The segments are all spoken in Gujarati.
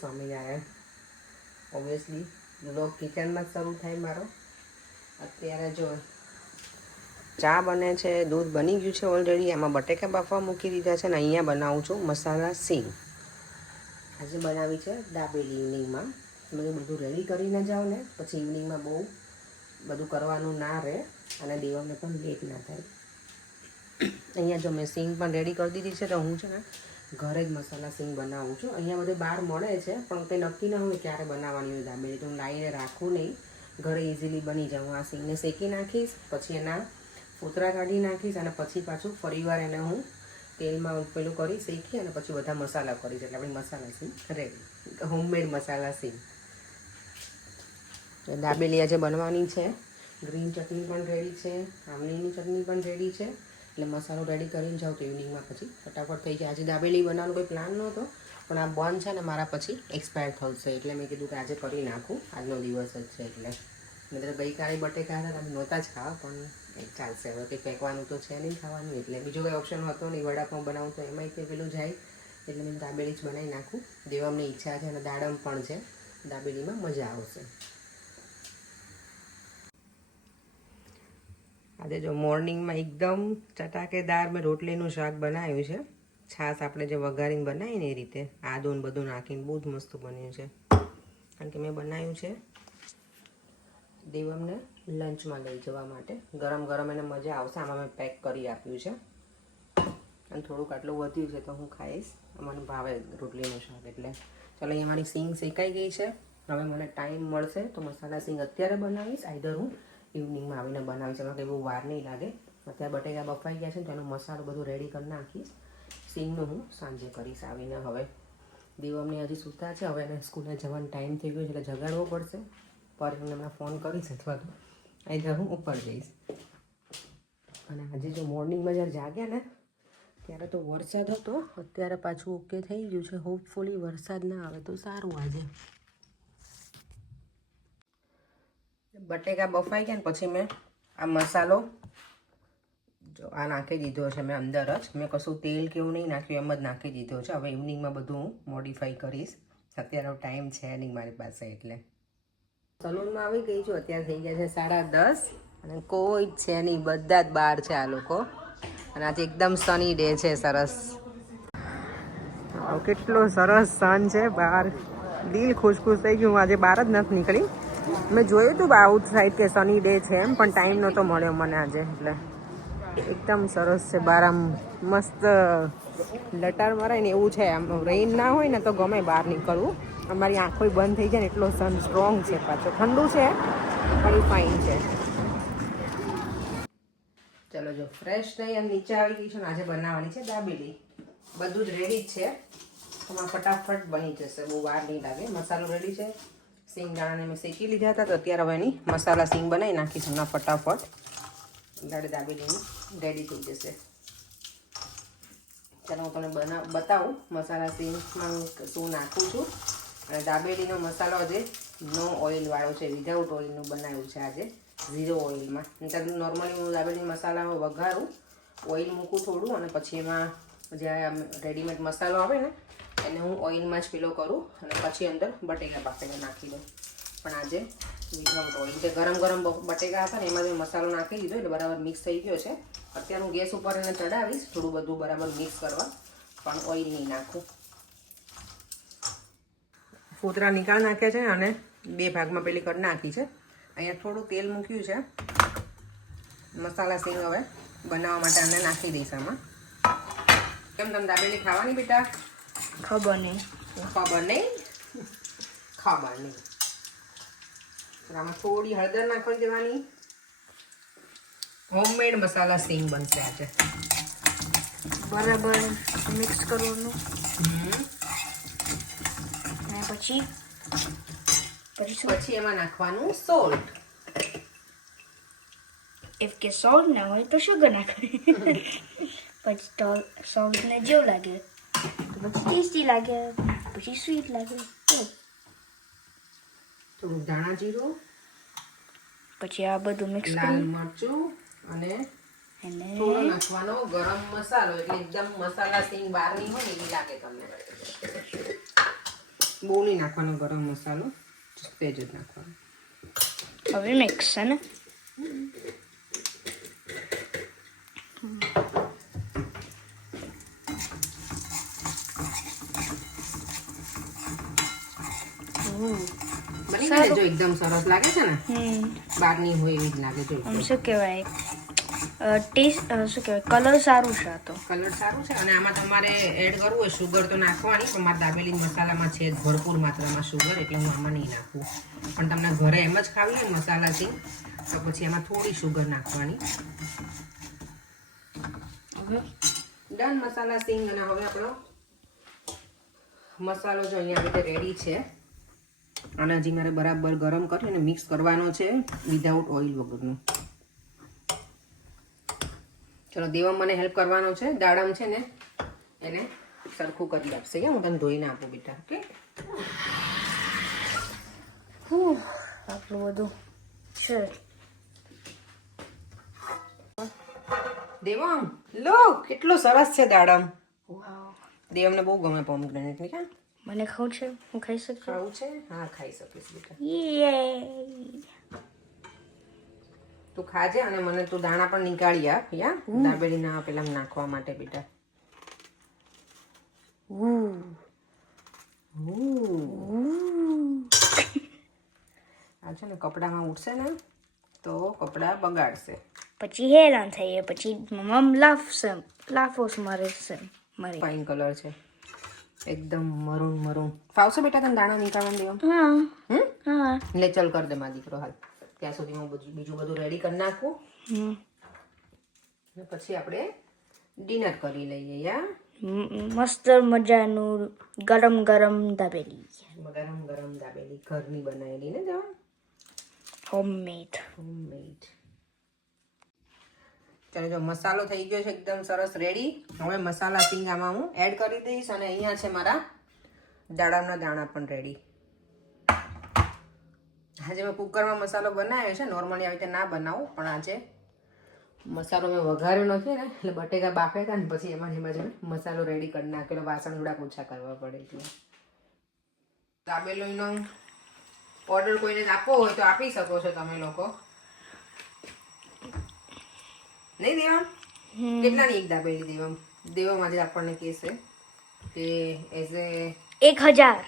સ્વામિનારાયણ. ઓબ્વિયસલી લોક કિચનમાં જ શરૂ થાય મારો. અત્યારે જો ચા બને છે, દૂધ બની ગયું છે ઓલરેડી. એમાં બટેકા બાફવા મૂકી દીધા છે. ને અહીંયા બનાવું છું મસાલા સિંગ. આજે બનાવી છે દાબેલી ઇવનિંગમાં. મેં બધું રેડી કરીને જાઉં ને પછી ઇવનિંગમાં બહુ બધું કરવાનું ના રહે અને દેવાને પણ લેટ ના થાય. અહીંયા જો મેં સિંગ પણ રેડી કરી દીધી છે. તો હું છે ને ઘરે જ મસાલા સિંગ બનાવું છું. અહીંયા બધે બહાર મળે છે પણ કંઈ નક્કી ના હોય ક્યારે બનાવવાની હોય દાબેલી. તો હું લાવીને રાખું નહીં, ઘરે ઇઝીલી બની જાઉં. આ સિંગને શેકી નાખીશ, પછી એના ફોતરા કાઢી નાખીશ અને પછી પાછું ફરીવાર એને હું તેલમાં પેલું કરી શેકી અને પછી બધા મસાલા કરીશ. એટલે આપણી મસાલા સિંગ રેડી, હોમમેડ મસાલા સિંગ. દાબેલી આજે બનવાની છે. ગ્રીન ચટણી પણ રેડી છે, આમલીની ચટણી પણ રેડી છે. એટલે મસાલો રેડી કરીને જાઉં તો ઇવનિંગમાં પછી ફટાફટ થઈ જાય. આજે દાબેલી બનાવવાનો કોઈ પ્લાન નહોતો પણ આ બંધ છે ને મારા પછી એક્સપાયર થશે એટલે મેં કીધું કે આજે કરી નાખું, આજનો દિવસ જ છે એટલે. મેં તો ગઈકાલે બટેકા હતા તમે નહોતા જ ખાવા પણ ચાલશે, હવે કંઈ ફેંકવાનું તો છે નહીં ખાવાનું. એટલે બીજો કંઈ ઓપ્શન હતો નહીં. વડાપાઉં બનાવું તો એમાંય કંઈ પેલું જાય એટલે મેં દાબેલી જ બનાવી નાખું. દેવાની ઈચ્છા છે અને દાડમ પણ છે, દાબેલીમાં મજા આવશે. આજે જો મોર્નિંગમાં એકદમ ચટાકેદાર મેં રોટલીનું શાક બનાવ્યું છે. છાશ આપણે જે વઘારીને બનાવીને એ રીતે આદું બધું નાખીને બહુ જ મસ્ત બન્યું છે. કારણ કે મેં બનાવ્યું છે દેવમને લંચમાં લઈ જવા માટે. ગરમ ગરમ એને મજા આવશે. આમાં મેં પેક કરી આપ્યું છે અને થોડુંક આટલું વધ્યું છે તો હું ખાઈશ. મને ભાવે રોટલીનું શાક એટલે. ચાલો અહીંયા મારી સિંગ શેકાઈ ગઈ છે. હવે મને ટાઈમ મળશે તો મસાલા સિંગ અત્યારે બનાવીશ. આઈધર હું ઇવનિંગમાં આવીને બનાવીશ. એમાં કંઈ બહુ વાર નહીં લાગે. અત્યારે બટેકા બફાઈ ગયા છે તો એનો મસાલો બધું રેડી કરી નાખીશ. સિંગનું હું સાંજે કરીશ આવીને. હવે દેવમને હજી સૂતા છે. હવે એને સ્કૂલે જવાનો ટાઈમ થઈ ગયો છે એટલે જગાડવો પડશે. પર હું એમને ફોન કરીશ અથવા તો આઈધર હું ઉપર જઈશ. અને આજે જો મોર્નિંગમાં જ્યારે જાગ્યા ને ત્યારે તો વરસાદ હતો. અત્યારે પાછું ઓકે થઈ ગયું છે. હોપફુલી વરસાદ ના આવે તો સારું. આજે બટેકા બફાઈ ગયા ને પછી મેં આ મસાલો જો આ નાખી દીધો છે મેં અંદર જ. મેં કશું તેલ કેવું નહીં નાખ્યું, એમ જ નાખી દીધો છે. હવે ઇવનિંગમાં બધું હું મોડિફાઈ કરીશ. અત્યારે ટાઈમ છે નહીં મારી પાસે એટલે. સલૂનમાં આવી ગઈ છું. અત્યારે થઈ ગયા છે 10:30 અને કોઈ જ છે નહીં, બધા જ બહાર છે આ લોકો. અને આજે એકદમ સની ડે છે. સરસ, કેટલો સરસ સન છે બહાર. દિલ ખુશ ખુશ થઈ ગયું. હું આજે બહાર જ નથી નીકળી. મેં જોયું હતું આઉટ સાઈડ કે સની ડે છે એમ, પણ ટાઈમ નહોતો મળ્યો મને આજે. એટલે એકદમ સરસ છે બહાર. આમ મસ્ત લટાર મરાય ને એવું છે. આમ રેઇન ના હોય ને તો ગમે બહાર નીકળવું. અમારી આંખો બંધ થઈ જાય ને એટલો સન સ્ટ્રોંગ છે. પાછો ઠંડુ છે પણ ફાઇન છે. ચલો જો ફ્રેશ થઈ અને નીચે આવી ગઈ છે ને આજે બનાવવાની છે દાબેલી. બધું જ રેડી જ છે. તમારે ફટાફટ બની જશે, બહુ વાર નહીં લાગે. મસાલો રેડી છે. સિંગદાણાને મેં શેકી લીધા હતા તો અત્યારે હવે એની મસાલા સિંગ બનાવી નાખીશું ના ફટાફટ. દાડે દાબેલીની રેડી થઈ જશે. ચાલો હું તમને બતાવું મસાલા સિંગમાં શું નાખું છું. અને દાબેલીનો મસાલો આજે નો ઓઇલવાળો છે, વિધાઉટ ઓઇલનું બનાવ્યું છે આજે, 0 ઓઇલમાં. નોર્મલી હું દાબેલી મસાલા વઘારું, ઓઇલ મૂકું થોડું અને પછી એમાં જે રેડીમેડ મસાલો આવે ને એને હું ઓઇલમાં જ પેલો કરું અને પછી અંદર બટેકા બાફીને નાખી દઉં. પણ આજે વિધાઉટ ઓઇલ જે ગરમ ગરમ બટેકા હતા ને એમાં મેં મસાલો નાખી દીધો એટલે બરાબર મિક્સ થઈ ગયો છે. અત્યારે હું ગેસ ઉપર એને ચડાવીશ થોડું બધું બરાબર મિક્સ કરવા, પણ ઓઇલ નહીં નાખું. ફોતરા નીકાળ નાખ્યા છે અને 2 ભાગમાં પેલી કરી નાખી છે. અહીંયા થોડું તેલ મૂક્યું છે. મસાલા સિંગ હવે બનાવવા માટે અમે નાખી દઈશ આમાં. કેમ તમે દાબેલી ખાવાની બેટા? ખબર નહીં. ખબર નહીં. આમાં થોડી હળદર નાખી દેવાની. હોમમેડ મસાલા સિંગ બનશે આજે. બરાબર મિક્સ કરવાનું. અને પછી એમાં નાખવાનું સોલ્ટ. ઇફ કે સોલ્ટ ના હોય તો શુગર નાખવાનું. પછી તો સોલ્ટ ને જેવું લાગે તો પછી ટેસ્ટી લાગે, પછી સ્વીટ લાગે. થોડું ધાણા જીરું, પછી આ બધું મિક્સ લાલ કરી મરચું અને થોડો નાખવાનો ગરમ મસાલો. એટલે એકદમ મસાલા સિંગ બહારની હોય ને એવી લાગે તમને. બહુ નહીં નાખવાનો ગરમ મસાલો, તેજ જ નાખવાનો. હવે મિક્સ છે ને. બની ગઈ ને? જો એકદમ સરસ લાગે છે ને, હમ બહારની હોય એવી જ લાગે. જો આમ શું કહેવાય ટેસ્ટ શું કહેવાય કલર સારું છે આ તો. કલર સારું છે. અને આમાં તમારે એડ કરવું હોય શુગર તો નાખવાની, પણ મારા દાબેલી મસાલામાં છે ભરપૂર માત્રામાં શુગર, એટલે હું આમાં નહીં નાખું. પણ તમને ઘરે એમ જ ખાવી હોય મસાલાથી તો પછી એમાં થોડી શુગર નાખવાની. ડન મસાલા સિંગ. અને હવે આપણો મસાલો જો અહીંયા રીતે રેડી છે. અને હજી મારે બરાબર ગરમ કરી અને મિક્સ કરવાનો છે વિધાઉટ ઓઇલ વગરનું. ચલો દેવમ મને હેલ્પ કરવાનો છે. દાડમ છે ને એને સરખું કરી આપશે. કે હું તને ધોઈને આપું બેટા. ઓકે, આટલું બધું છે. દેવમ લો કેટલો સરસ છે દાડમ. દેવમને બહુ ગમે પોમગ્રેનેટ ને. ક્યાં મને ખાવું છે? હું ખાઈ શકું? ખાવું છે? હા ખાઈ શકીશ બેટા. તું ખાજે અને મને તું દાણા પણ નીકાળી આપ. યા દાબેલી ના પેલા નાખવા માટે બેટા. આ છે ને કપડામાં ઉઠશે ને તો કપડા બગાડશે. પછી હેરાન થઈએ, પછી મમ લાફોસ મારે છે મારી. ફાઇન કલર છે એકદમ મરૂન મરૂન. ફાવશે બેટા તને દાણા નીકાળવાનું દેવા? હા લે ચલ કર દે મારા દીકરો હાલ. ત્યાં સુધી હું બીજું બધું રેડી કરી નાખું. અને પછી આપણે ડિનર કરી લઈએ. યા મસ્ત મજાનું ગરમ ગરમ દાબેલી. ગરમ ગરમ દાબેલી ઘરની બનાવેલી ને જવા હોમમેડ. ચાલો જો મસાલો થઈ ગયો છે એકદમ સરસ રેડી. હવે મસાલા સિંગ આમાં હું એડ કરી દઈશ. અને અહીંયા છે મારા દાડમના દાણા પણ રેડી. આજે મેં કુકરમાં મસાલો બનાવ્યો છે. નોર્મલી આવી રીતે ના બનાવું, પણ આજે મસાલો મેં વઘાર્યો નથી ને, એટલે બટેકા બાફ્યા હતા ને પછી એમાં મસાલો રેડી કરી નાખેલો. વાસણ થોડાક ઓછા કરવા પડે એટલે. દાબેલીનો ઓર્ડર કોઈને આપવો હોય તો આપી શકો છો તમે લોકો. નહીં દેવમ? કેટલાની એક દાબેલી દેવમ? દેવમ આજે આપણને કહેશે કે એઝ એ 1000.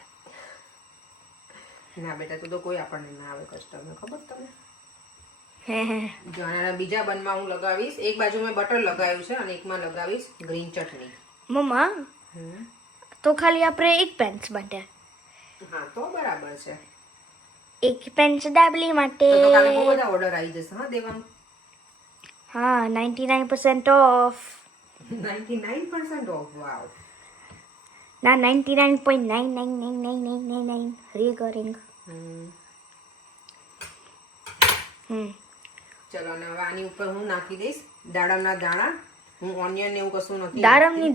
ના બેટા તું તો કોઈ આપણને ના આવે કસ્ટમર, ખબર તમને? જો આના બીજા બનમાં હું લગાવીશ. એક બાજુ મેં બટર લગાવ્યું છે અને એકમાં લગાવીશ ગ્રીન ચટણી. મમ્મા તો ખાલી આપણે એક પેન્સ માટે. હા તો બરાબર છે. એક પેન્સ દાબેલી માટે. તો કાલે બહુ બધા ઓર્ડર આવી જશે. હા દેવમ? હા 99% ઓફ. 99% ઓફ. વાવ. ના 99.9999999 રિકરિંગ. ચલો અને હવે આની ઉપર હું નાખી દઈશ દાડમના દાણા. હું ઓનિયન એવું કશું નથી. દાડમના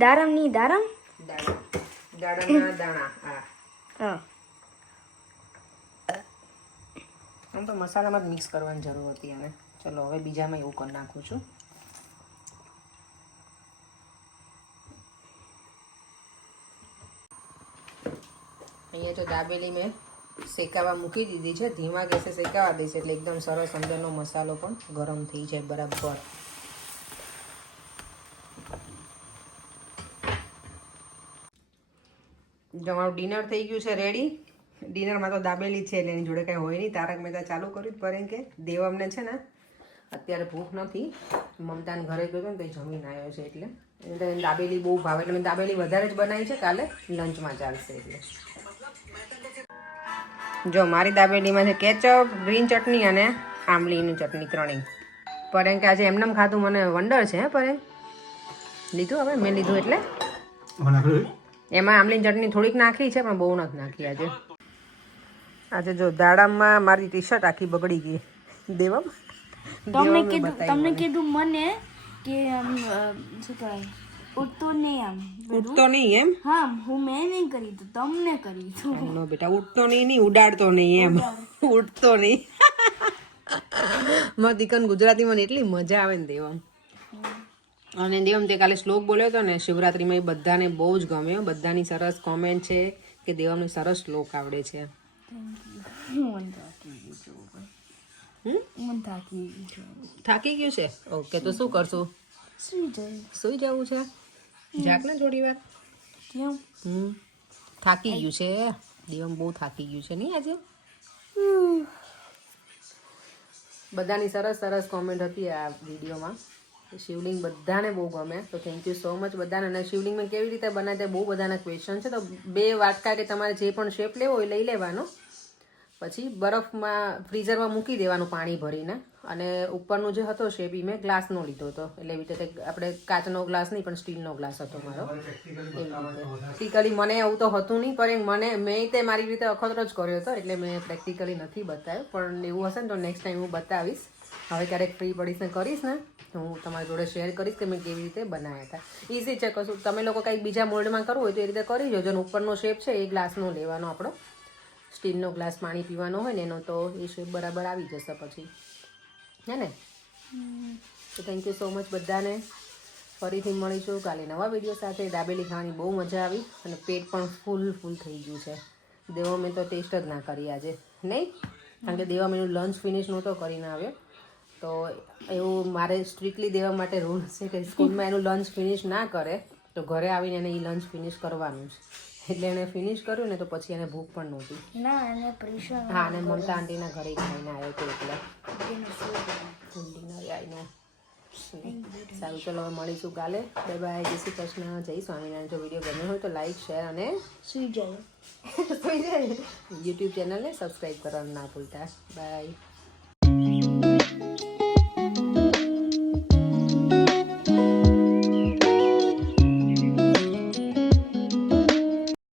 દાણા. હા આમ તો મસાલામાં જ મિક્સ કરવાની જરૂર હતી અને ચલો હવે બીજામાં એવું કરી નાખું છું. અહીંયા જો દાબેલી મેં શેકાવા મૂકી દીધી છે. ધીમા ગેસે શેકાવા દઈશ એટલે એકદમ સરસ અંદરનો મસાલો પણ ગરમ થઈ જાય બરાબર. જો મારું ડિનર થઈ ગયું છે રેડી. ડિનરમાં તો દાબેલી છે એટલે એની જોડે કાંઈ હોય નહીં. તારક મહેતા ચાલુ કર્યું કારણ કે દેવમને છે ને અત્યારે ભૂખ નથી. મમતાને ઘરે ગયો ને તો એ જમીને આવ્યો છે એટલે એને દાબેલી બહુ ભાવે એટલે મેં દાબેલી વધારે જ બનાવી છે. કાલે લંચમાં ચાલશે એટલે. જો મારી દાબેલીમાં છે કેચઅપ, ગ્રીન ચટણી અને આંબલીની ચટણી ત્રણેય. પરેમ કે આજે એમનેમ ખાધું મને વંડર છે. હે પરેમ લીધું? હવે મેં લીધું એટલે એમાં આંબલીની ચટણી થોડીક નાખી છે પણ બહુ નથી નાખી આજે. આજે જો દાડામાં મારી ટી શર્ટ આખી બગડી ગઈ. દેવમ તમને કીધું મને કે શું કહેવાય ઉડતો નહીં આમ. ઉડતો નહીં એમ? હા હું મેં નહીં કરી તો તમને કરી તું. નો બેટા ઉડતો નહીં, ઉડાડતો નહીં એમ. ઉડતો નહીં. મારા દીકરાને ગુજરાતીમાં એટલી મજા આવે ને દેવમ. અને દેવમ તે કાલે શ્લોક બોલ્યો હતો ને શિવરાત્રીમાં, એ બધાને બહુ જ ગમ્યો. બધાની સરસ કોમેન્ટ છે કે દેવામને સરસ શ્લોક આવડે છે. મન થાકી ગયું છે. મન થાકી ગયું છે. થાકી ગયું છે? ઓકે, તો શું કરશું? સુઈ જવું છે? જાગ ને થોડી વાર. થાકી ગયું છે દેવમ, બહુ થાકી ગયું છે નહીં આજે. બધાની સરસ સરસ કોમેન્ટ હતી આ વિડીયોમાં. શિવલિંગ બધાને બહુ ગમે, તો થેન્ક યુ સો મચ બધાને. અને શિવલિંગમાં કેવી રીતે બનાવે તે બહુ બધાના ક્વેશ્ચન છે. તો 2 વાટકા કે તમારે જે પણ શેપ લેવો હોય લઈ લેવાનો, પછી બરફમાં ફ્રીઝરમાં મૂકી દેવાનું પાણી ભરીને. અને ઉપરનું જે હતો શેપ એ મેં ગ્લાસનો લીધો હતો, એટલે એવી રીતે આપણે કાચનો ગ્લાસ નહીં પણ સ્ટીલનો ગ્લાસ હતો મારો. પ્રેક્ટિકલી મને એવું તો હતું નહીં, પણ મેં તે મારી રીતે અખતરો જ કર્યો હતો, એટલે મેં પ્રેક્ટિકલી નથી બતાવ્યો. પણ એવું હશે ને તો નેક્સ્ટ ટાઈમ હું બતાવીશ. હવે ક્યારેક ફ્રી પડીશ ને કરીશ ને તો હું તમારી જોડે શેર કરીશ કે મેં કેવી રીતે બનાવ્યા હતા. ઇઝી છે, કશું તમે લોકો કંઈક બીજા મોલ્ડમાં કરવું હોય તો એ રીતે કરી જોજો. અને ઉપરનો શેપ છે એ ગ્લાસનો લેવાનો, આપણો સ્ટીલનો ગ્લાસ પાણી પીવાનો હોય ને એનો, તો એ શેપ બરાબર આવી જશે પછી, હે ને. તો થેન્ક યુ સો મચ બધાને. ફરીથી મળીશું કાલે નવા વિડીયો સાથે. દાબેલી ખાવાની બહુ મજા આવી અને પેટ પણ ફૂલ થઈ ગયું છે. દેવા મેં તો ટેસ્ટ જ ના કરી આજે નહીં, કારણ કે દેવા મેનું લંચ ફિનિશ નહોતો કરીને આવ્યો. તો એવું મારે સ્ટ્રિક્ટલી દેવા માટે રૂલ્સ છે કે સ્કૂલમાં એનું લંચ ફિનિશ ના કરે તો ઘરે આવીને એને એ લંચ ફિનિશ કરવાનું છે. એટલે એને ફિનિશ કર્યું ને તો પછી એને ભૂખ પણ નહોતી. હા, અને મમતા આંટીના ઘરે ખાઈને આવ્યો હતો એટલે ડિનર આવીને. સારું, ચલો હવે મળીશું કાલે. બાય બાય, જય શ્રી કૃષ્ણ, જય સ્વામિનારાયણ. જો વિડીયો ગમ્યો હોય તો લાઈક, શેર અને સુઈ જાય યુટ્યુબ ચેનલને સબસ્ક્રાઈબ કરવાનું ના ભૂલતા. બાય.